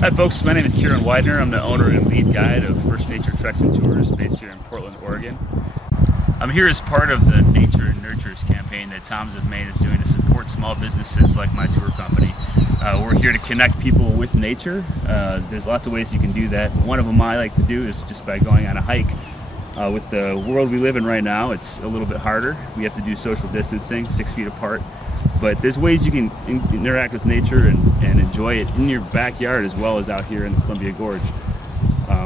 Hi folks, my name is Kieran Widener. I'm the owner and lead guide of First Nature Treks and Tours based here in Portland, Oregon. I'm here as part of the Nature and Nurtures campaign that Toms of Maine is doing to support small businesses like my tour company. We're here to connect people with nature. There's lots of ways you can do that. One of them I like to do is just by going on a hike. With the world we live in right now, it's a little bit harder. We have to do social distancing, 6 feet apart. But there's ways you can interact with nature and enjoy it in your backyard as well as out here in the Columbia Gorge.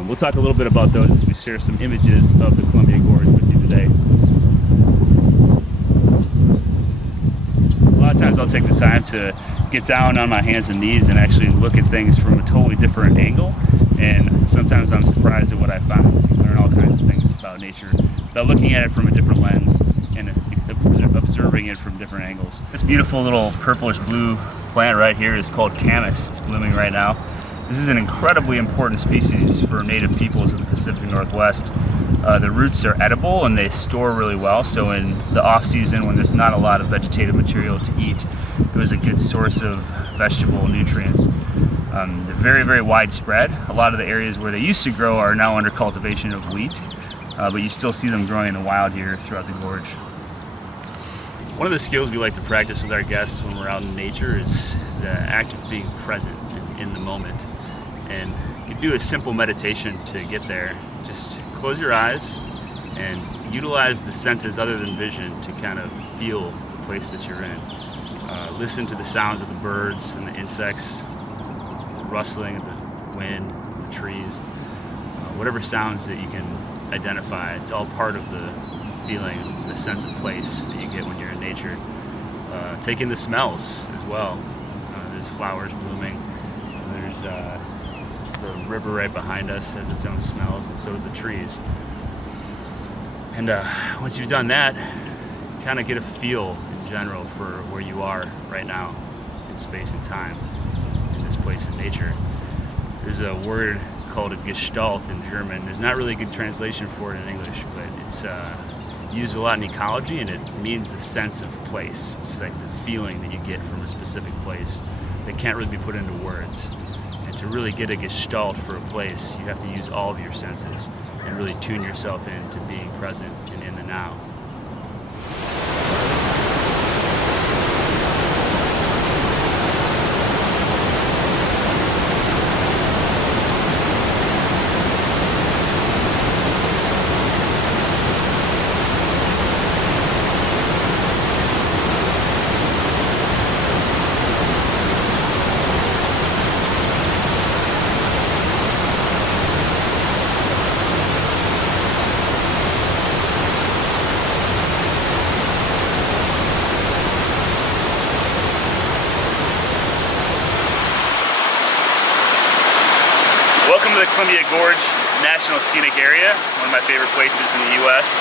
We'll talk a little bit about those as we share some images of the Columbia Gorge with you today. A lot of times I'll take the time to get down on my hands and knees and actually look at things from a totally different angle. And sometimes I'm surprised at what I find. You learn all kinds of things about nature by looking at it from a different lens and observing it from different angles. This beautiful little purplish blue plant right here is called camas. It's blooming right now. This is an incredibly important species for native peoples in the Pacific Northwest. The roots are edible and they store really well, so in the off season when there's not a lot of vegetative material to eat, it was a good source of vegetable nutrients. They're very, very widespread. A lot of the areas where they used to grow are now under cultivation of wheat, but you still see them growing in the wild here throughout the gorge. One of the skills we like to practice with our guests when we're out in nature is the act of being present in the moment. And you can do a simple meditation to get there. Just close your eyes and utilize the senses other than vision to kind of feel the place that you're in. Listen to the sounds of the birds and the insects, the rustling of the wind, the trees, whatever sounds that you can identify. It's all part of the feeling, the sense of place that you get when you're in nature. Take in the smells as well. There's flowers blooming. There's the river right behind us has its own smells, and so do the trees. And once you've done that, kind of get a feel in general for where you are right now in space and time in this place in nature. There's a word called a Gestalt in German. There's not really a good translation for it in English, but it's used a lot in ecology, and it means the sense of place. It's like the feeling that you get from a specific place that can't really be put into words. And to really get a gestalt for a place, you have to use all of your senses and really tune yourself into being present and in the now. Welcome to the Columbia Gorge National Scenic Area, one of my favorite places in the U.S.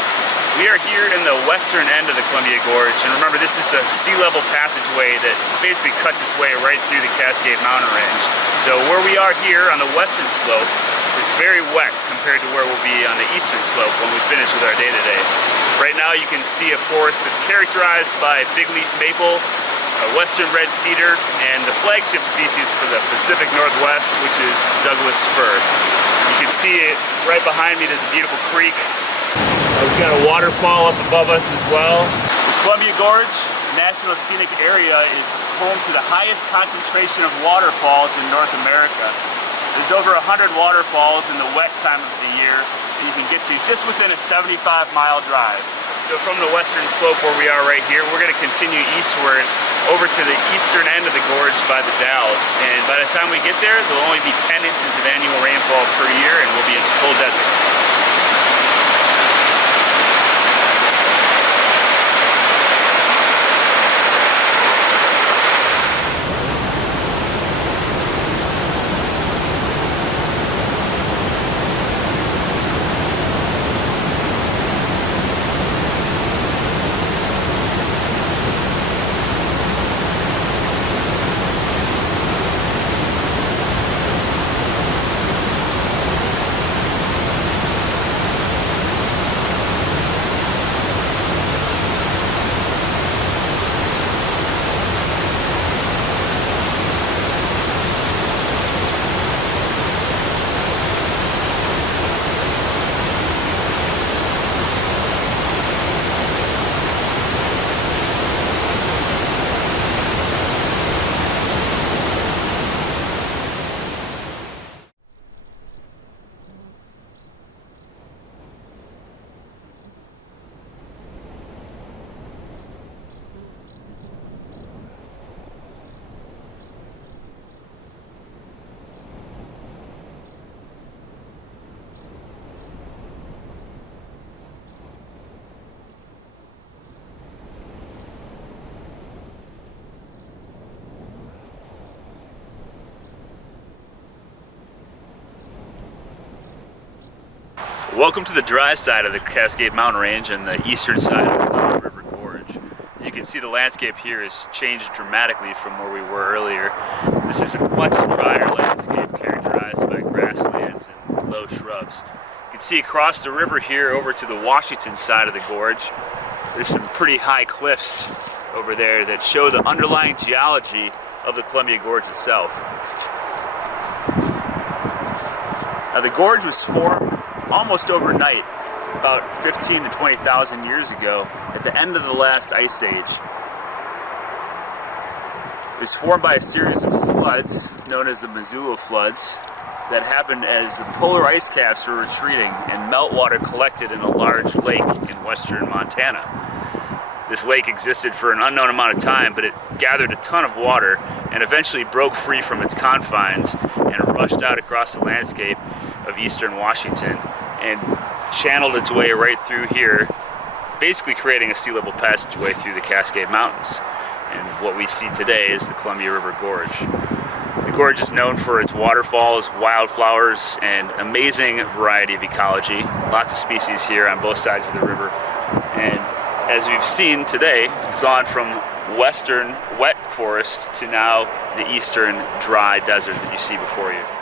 We are here in the western end of the Columbia Gorge, and remember this is a sea level passageway that basically cuts its way right through the Cascade Mountain Range. So where we are here on the western slope is very wet compared to where we'll be on the eastern slope when we finish with our day today. Right now you can see a forest that's characterized by big leaf maple, western red cedar, and the flagship species for the Pacific Northwest, which is Douglas fir. You can see it right behind me. There's a beautiful creek. We've got a waterfall up above us as well. The Columbia Gorge National Scenic Area is home to the highest concentration of waterfalls in North America. There's over 100 waterfalls in the wet time of the year that you can get to just within a 75-mile drive. So from the western slope where we are right here, we're going to continue eastward over to the eastern end of the gorge by the Dalles. And by the time we get there, there'll only be 10 inches of annual rainfall per year, and we'll be in full desert. Welcome to the dry side of the Cascade Mountain Range and the eastern side of the Columbia River Gorge. As you can see, the landscape here has changed dramatically from where we were earlier. This is a much drier landscape characterized by grasslands and low shrubs. You can see across the river here over to the Washington side of the gorge, there's some pretty high cliffs over there that show the underlying geology of the Columbia Gorge itself. Now, the gorge was formed almost overnight, about 15 to 20,000 years ago, at the end of the last ice age. It was formed by a series of floods known as the Missoula Floods that happened as the polar ice caps were retreating and meltwater collected in a large lake in western Montana. This lake existed for an unknown amount of time, but it gathered a ton of water and eventually broke free from its confines and rushed out across the landscape of eastern Washington and channeled its way right through here, basically creating a sea level passageway through the Cascade Mountains. And what we see today is the Columbia River Gorge. The gorge is known for its waterfalls, wildflowers, and amazing variety of ecology. Lots of species here on both sides of the river. And as we've seen today, we've gone from western wet forest to now the eastern dry desert that you see before you.